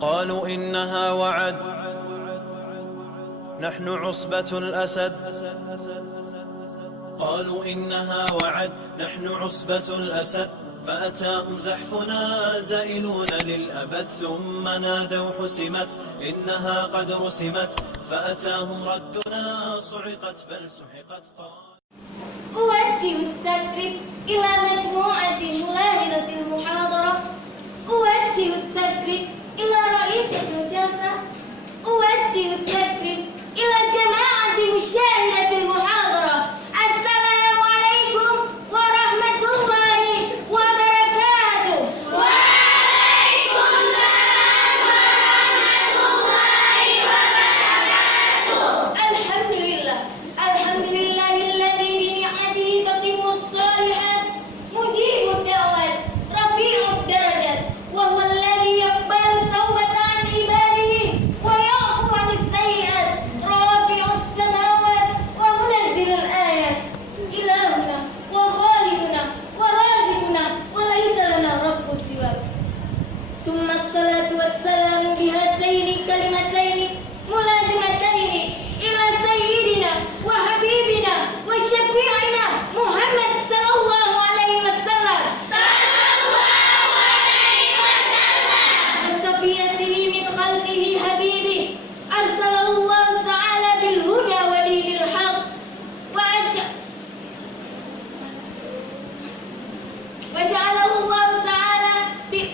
قالوا إنها وعد، نحن عصبة الأسد. قالوا إنها وعد، نحن عصبة الأسد. فأتاهم زحفنا زائلون للأبد، ثم نادوا حسمت إنها قد رسمت. فأتاهم ردنا صعقت بل سحقت. أوجه التكريم إلى مجموعة ملاهرة المحاضرة. أوجه التكريم إلى رئيسة الجلسة. أوجه التكريم إلى جماعة مشاهدة المحاضرة. السلام عليكم ورحمة الله وبركاته. وعليكم السلام ورحمة الله وبركاته. الحمد لله الذي بنعمته تتم الصالحات، مجيب الدعوات، رفيع الدرجات، وهو الذي يقبل التوبة عن عباده ويعفو عن السيئات، رافع السماوات ومنزل الآيات، إلهنا وخالقنا ورازقنا وليس لنا رب سواه. ثم الصلاة والسلام بهاتين الكلمتين ملازمتين إلى سيدنا وحبيبنا وشفيعنا محمد صلى الله عليه وسلم، وصفيته من خلقه حبيبه، أرسله الله تعالى بالهدى ودين الحق، وجعله الله تعالى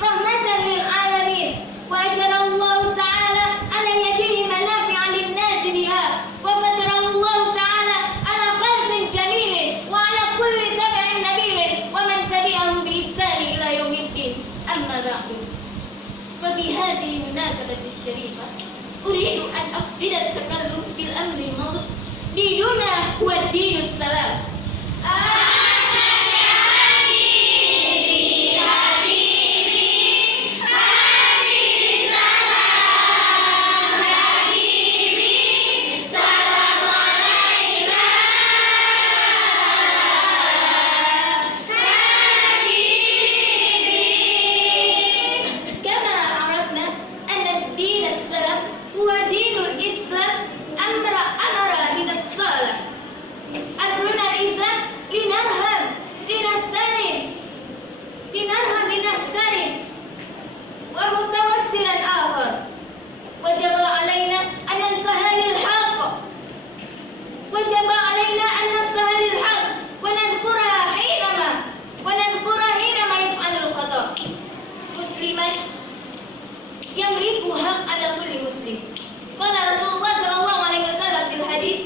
رحمة للعالمين، وأجره الله تعالى على يديه منافع للناس بها، وفتره الله تعالى على خلق جميل وعلى كل تبع نبيل ومن تبعه بإحسان إلى يوم الدين. أما بعد، وفي هذه المناسبة الشريفة أريد أن أقصد التكلم في الأمر الموضوع. ديننا هو الدين السلام. كما عرفنا أن الدين السلام هو دين الإسلام، أمر لنتصالح، أمرنا الإسلام لنرحم لنحترم ومتوسل الآخر. وجب علينا أن ننصح للحق، ونذكرها حينما يفعل الخطأ. مسلما يملك حق على كل مسلم. قال رسول الله صلى الله عليه وسلم في الحديث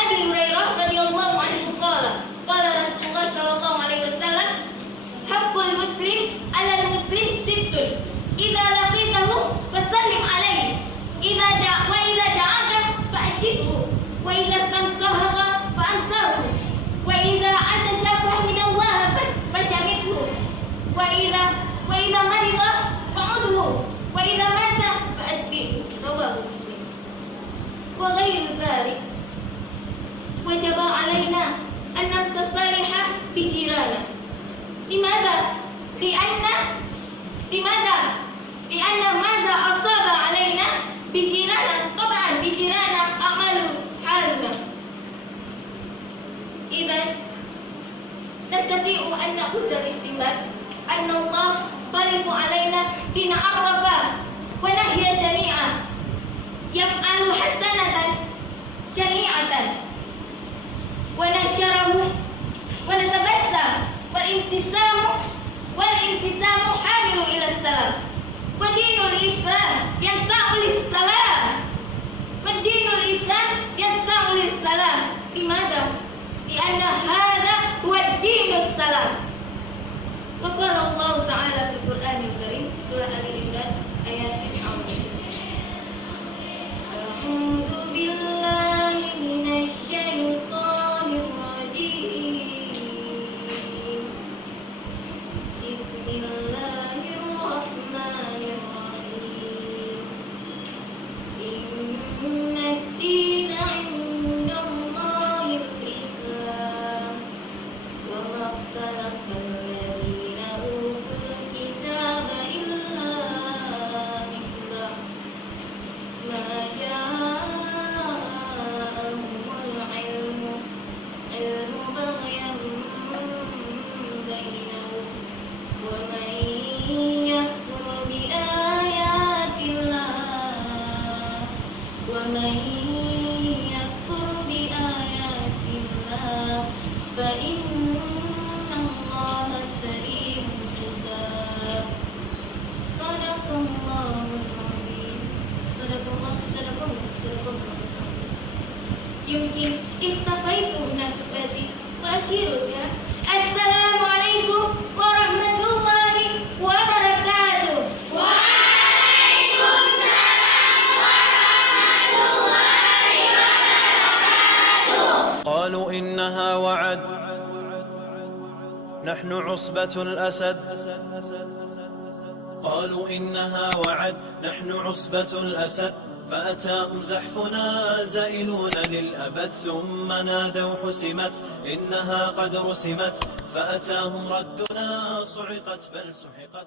أبي هريرة رضي الله عنه قال رسول الله صلى الله عليه وسلم: حق المسلم على المسلم 6: إذا لقيته فسلم عليه، وإذا دعاك فأجبه، وإذا استنصحك فأنصحه، وإذا عطش فحمد الله فشمته، وإذا مرض فعده، وإذا مات فأتبعه. رواه مسلم. وغير ذلك، وجب علينا أن نتصالح بجيراننا. لماذا؟ لأن ماذا أصاب علينا بجيراننا؟ طبعا بجيراننا أعمال حالنا. إذا نستطيع أن نأخذ الاستنباط أن الله خالق علينا لنعرف ونحيا جميعا، يفعل حسنة جميعة ونشره ونتبسم، والابتسام حامل إلى السلام. ودين الإسلام ينسع للسلام. لماذا؟ لأن هذا هو الدين السلام. وقال الله تعالى في القرآن الكريم سورة آل عمران آيات 29: أعوذ بالله من الشيطان الرجيم، بسم الله الرحمن الرحيم، إن الدين عند الله الإسلام، وما اختلف الذين يمكن اكتفيت بنكبتي وأكيرك. السلام عليكم ورحمة الله وبركاته. وعليكم السلام ورحمة الله وبركاته. قالوا إنها وعد، نحن عصبة الأسد. قالوا إنها وعد، نحن عصبة الأسد. فأتاهم زحفنا زائلون للأبد، ثم نادوا حسمت إنها قد رسمت. فأتاهم ردنا صعقت بل سحقت.